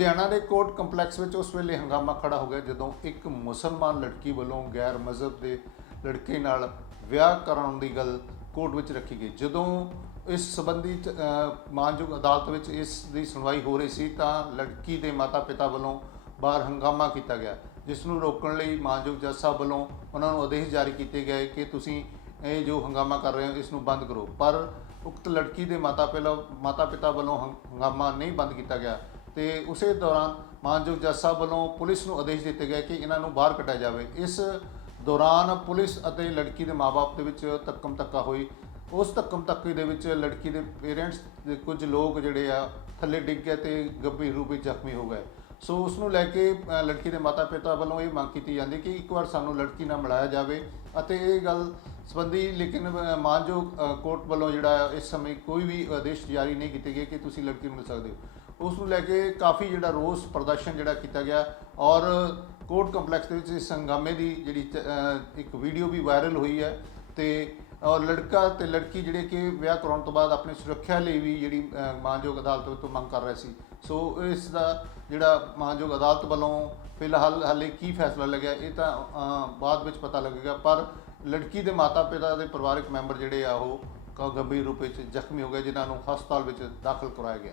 ਲੁਧਿਆਣਾ ਦੇ court complex ਵਿੱਚ ਉਸ ਵੇਲੇ ਹੰਗਾਮਾ ਖੜਾ ਹੋ ਗਿਆ ਜਦੋਂ ਇੱਕ ਮੁਸਲਮਾਨ ਲੜਕੀ ਵੱਲੋਂ ਗੈਰ ਮਜ਼ਹਬ ਦੇ ਲੜਕੇ ਨਾਲ ਵਿਆਹ ਕਰਾਉਣ ਦੀ ਗੱਲ ਕੋਰਟ ਵਿੱਚ ਰੱਖੀ ਗਈ। ਜਦੋਂ ਇਸ ਸੰਬੰਧੀ ਚ, ਮਾਨਯੋਗ ਅਦਾਲਤ ਵਿੱਚ ਇਸ ਦੀ ਸੁਣਵਾਈ ਹੋ ਰਹੀ ਸੀ ਤਾਂ ਲੜਕੀ ਦੇ ਮਾਤਾ-ਪਿਤਾ ਵੱਲੋਂ ਬਾਹਰ ਹੰਗਾਮਾ ਕੀਤਾ ਗਿਆ ਜਿਸ ਨੂੰ ਰੋਕਣ ਲਈ ਮਾਨਯੋਗ ਜੱਜ ਸਾਹਿਬ ਵੱਲੋਂ ਉਹਨਾਂ ਨੂੰ ਆਦੇਸ਼ ਜਾਰੀ ਕੀਤੇ ਗਏ ਕਿ ਤੁਸੀਂ ਇਹ ਜੋ ਹੰਗਾਮਾ ਕਰ ਰਹੇ ਹੋ ਇਸ ਨੂੰ ਬੰਦ ਕਰੋ। ਪਰ ਉਕਤ ਲੜਕੀ ਦੇ ਮਾਤਾ ਪਿਤਾ ਮਾਤਾ ਪਿਤਾ ਵੱਲੋਂ ਹੰ- ਹੰਗਾਮਾ ਨਹੀਂ ਬੰਦ ਕੀਤਾ ਗਿਆ। ਤੇ ਉਸੇ ਦੌਰਾਨ ਮਾਨਯੋਗ ਜੱਜ ਸਾਹਿਬ ਵੱਲੋਂ ਪੁਲਿਸ ਨੂੰ ਆਦੇਸ਼ ਦਿੱਤੇ ਗਏ ਕਿ ਇਹਨਾਂ ਨੂੰ ਬਾਹਰ ਕੱਢਿਆ ਜਾਵੇ। ਇਸ ਦੌਰਾਨ ਪੁਲਿਸ ਅਤੇ ਲੜਕੀ ਦੇ ਮਾਪੇ ਦੇ ਵਿੱਚ ਧੱਕਮ ਧੱਕਾ ਹੋਈ। ਉਸ ਧੱਕਮ ਧੱਕੇ ਦੇ ਵਿੱਚ ਲੜਕੀ ਦੇ ਪੇਰੈਂਟਸ ਦੇ ਕੁਝ ਲੋਕ ਜਿਹੜੇ ਆ, ਥੱਲੇ ਡਿੱਗ ਗਏ ਤੇ ਗੰਭੀਰ ਰੂਪ ਵਿੱਚ ਜ਼ਖਮੀ ਹੋ ਗਏ। ਸੋ ਉਸ ਨੂੰ ਲੈ ਕੇ ਲੜਕੀ ਦੇ ਮਾਤਾ ਪਿਤਾ ਵੱਲੋਂ ਇਹ ਮੰਗ ਕੀਤੀ ਜਾਂਦੀ ਕਿ ਇੱਕ ਵਾਰ ਸਾਨੂੰ ਲੜਕੀ ਨਾਲ ਮਿਲਾਇਆ ਜਾਵੇ ਅਤੇ ਇਹ ਗੱਲ ਸੰਬੰਧੀ ਲੇਕਿਨ ਮਾਨਯੋਗ ਕੋਰਟ ਵੱਲੋਂ ਜਿਹੜਾ ਇਸ ਸਮੇਂ ਕੋਈ ਵੀ ਆਦੇਸ਼ ਜਾਰੀ ਨਹੀਂ ਕੀਤੇ ਗਏ ਕਿ ਤੁਸੀਂ ਲੜਕੀ ਨੂੰ ਮਿਲ ਸਕਦੇ ਹੋ। ਉਸ ਨੂੰ ਲੈ ਕੇ ਕਾਫੀ ਜਿਹੜਾ ਰੋਸ ਪ੍ਰਦਰਸ਼ਨ ਜਿਹੜਾ ਕੀਤਾ ਗਿਆ ਔਰ ਕੋਰਟ ਕੰਪਲੈਕਸ ਦੇ ਵਿੱਚ ਇਸ ਹੰਗਾਮੇ ਦੀ ਜਿਹੜੀ ਇੱਕ ਵੀਡੀਓ ਵੀ ਵਾਇਰਲ ਹੋਈ ਹੈ ਤੇ ਔਰ ਲੜਕਾ ਤੇ ਲੜਕੀ ਜਿਹੜੇ ਕਿ ਵਿਆਹ ਕਰਾਉਣ ਤੋਂ ਬਾਅਦ ਆਪਣੀ ਸੁਰੱਖਿਆ ਲਈ ਵੀ ਜਿਹੜੀ ਮਾਨਯੋਗ ਅਦਾਲਤ ਤੋਂ ਮੰਗ ਕਰ ਰਹੇ ਸੀ। ਸੋ ਇਸ ਦਾ ਜਿਹੜਾ ਮਾਨਯੋਗ ਅਦਾਲਤ ਵੱਲੋਂ ਫਿਲਹਾਲ ਹਾਲੇ ਕੀ ਫੈਸਲਾ ਲੱਗਿਆ ਇਹ ਤਾਂ ਬਾਅਦ ਵਿੱਚ ਪਤਾ ਲੱਗੇਗਾ। ਪਰ ਲੜਕੀ ਦੇ ਮਾਤਾ ਪਿਤਾ ਦੇ ਪਰਿਵਾਰਕ ਮੈਂਬਰ ਜਿਹੜੇ ਆ ਉਹ ਕ- ਗੰਭੀਰ ਰੂਪ ਵਿੱਚ ਜ਼ਖਮੀ ਹੋ ਗਏ, ਜਿਨ੍ਹਾਂ ਨੂੰ ਹਸਪਤਾਲ ਵਿੱਚ ਦਾਖਲ ਕਰਾਇਆ ਗਿਆ।